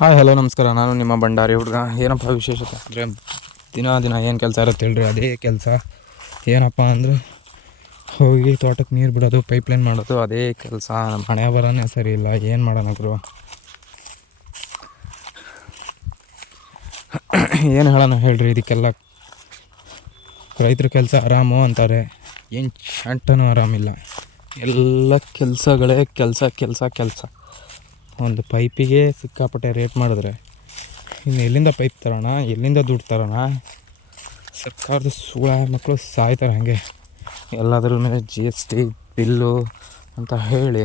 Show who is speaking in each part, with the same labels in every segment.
Speaker 1: Hi hello ನಮಸ್ಕಾರ. ನಾನು ನಿಮ್ಮ ಭಂಡಾರಿ ಹುಡುಗ. ಏನಪ್ಪ ವಿಶೇಷತೆ? ಅಂದರೆ ದಿನ ದಿನ ಏನು ಕೆಲಸ ಇರುತ್ತೆ ಹೇಳ್ರಿ? ಅದೇ ಕೆಲಸ. ಏನಪ್ಪ ಅಂದ್ರೆ ಹೋಗಿ ತೋಟಕ್ಕೆ ನೀರು ಬಿಡೋದು ಪೈಪ್ಲೈನ್ ಮಾಡೋದು, ಅದೇ ಕೆಲಸ. ಹಣೆ ಸರಿಯಿಲ್ಲ ಸರಿ ಇಲ್ಲ. ಏನು ಮಾಡೋಣ ಏನು ಹೇಳೋಣ ಹೇಳ್ರಿ? ಇದಕ್ಕೆಲ್ಲ ರೈತರ ಕೆಲಸ ಆರಾಮು ಅಂತಾರೆ. ಏನು ಚಂಟನೂ ಆರಾಮಿಲ್ಲ. ಎಲ್ಲ ಕೆಲಸಗಳೇ ಕೆಲಸ ಕೆಲಸ ಕೆಲಸ. ಒಂದು ಪೈಪಿಗೆ ಸಿಕ್ಕಾಪಟ್ಟೆ ರೇಟ್ ಮಾಡಿದ್ರೆ, ಇನ್ನು ಎಲ್ಲಿಂದ ಪೈಪ್ ತರೋಣ, ಎಲ್ಲಿಂದ ದುಡ್ಡು ತರೋಣ? ಸರ್ಕಾರದ ಸುಳ ಮಕ್ಕಳು ಸಾಯ್ತಾರೆ ಹಾಗೆ. ಎಲ್ಲದರ ಮೇಲೆ ಜಿ ಎಸ್ ಟಿ ಬಿಲ್ಲು ಅಂತ ಹೇಳಿ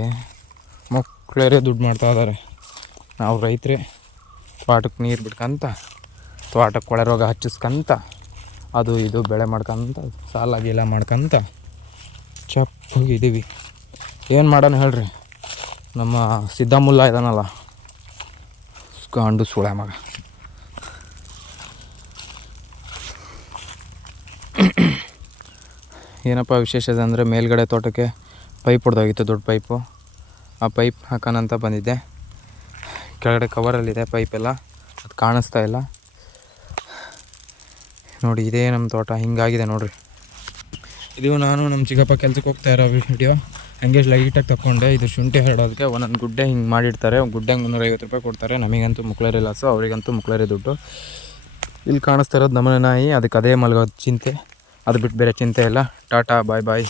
Speaker 1: ಮಕ್ಕಳೇ ದುಡ್ಡು ಮಾಡ್ತಾ ಇದ್ದಾರೆ. ನಾವು ರೈತರೇ, ತೋಟಕ್ಕೆ ನೀರು ಬಿಡ್ಕಂತ, ತೋಟಕ್ಕೆ ಕೊಳೆ ರೋಗ ಹಚ್ಚಿಸ್ಕಂತ, ಅದು ಇದು ಬೆಳೆ ಮಾಡ್ಕಂತ ಸಾಲ ಗೀಲ ಮಾಡ್ಕಂತ ಚಪ್ಪಗಿದ್ದೀವಿ ಏನು ಮಾಡೋಣ ಹೇಳ್ರಿ? ನಮ್ಮ ಸಿದ್ದಮುಲ್ಲ ಇದಾನಲ್ಲ. ಗಂಡು ಸುಳೆ ಮಗ. ಏನಪ್ಪ ವಿಶೇಷತೆ ಅಂದರೆ ಮೇಲ್ಗಡೆ ತೋಟಕ್ಕೆ ಪೈಪ್ ಹೊಡೆದೋಗಿತ್ತು, ದೊಡ್ಡ ಪೈಪು. ಆ ಪೈಪ್ ಹಾಕೋಣಂತ ಬಂದಿದ್ದೆ. ಕೆಳಗಡೆ ಕವರಲ್ಲಿದೆ ಪೈಪೆಲ್ಲ ಅದು ಕಾಣಿಸ್ತಾ ಇಲ್ಲ. ನೋಡಿ, ಇದೇ ನಮ್ಮ ತೋಟ. ಹಿಂಗಾಗಿದೆ ನೋಡ್ರಿ. ಇದು ನಾನು ನಮ್ಮ ಚಿಕ್ಕಪ್ಪ ಕೆಲ್ಸಕ್ಕೆ ಹೋಗ್ತಾ ಇರೋ ವಿಡಿಯೋ ಹಂಗೆ ಲೈಟಾಗಿ ತಗೊಂಡೆ ಇದು ಶುಂಠಿ ಹರಡೋದಕ್ಕೆ ಒಂದೊಂದು ಗುಡ್ಡೆ ಹಿಂಗೆ ಮಾಡಿರ್ತಾರೆ ಗುಡ್ಡೆ ಮುನ್ನೂರೈವತ್ತು ರೂಪಾಯಿ ಕೊಡ್ತಾರೆ. ನಮಗಂತೂ ಮುಕ್ಳರಿ ಲಾಸು ಅವರಿಗಂತೂ ಮುಕ್ಳರಿ ದುಡ್ಡು. ಇಲ್ಲಿ ಕಾಣಿಸ್ತಾ ಇರೋದು ನಮ್ಮನೆ ನಾಯಿ. ಅದಕ್ಕೆ ಅದೇ ಮಲಗೋದು ಚಿಂತೆ. ಅದು ಬಿಟ್ಟು ಬೇರೆ ಚಿಂತೆ ಇಲ್ಲ. ಟಾಟಾ ಬಾಯ್ ಬಾಯ್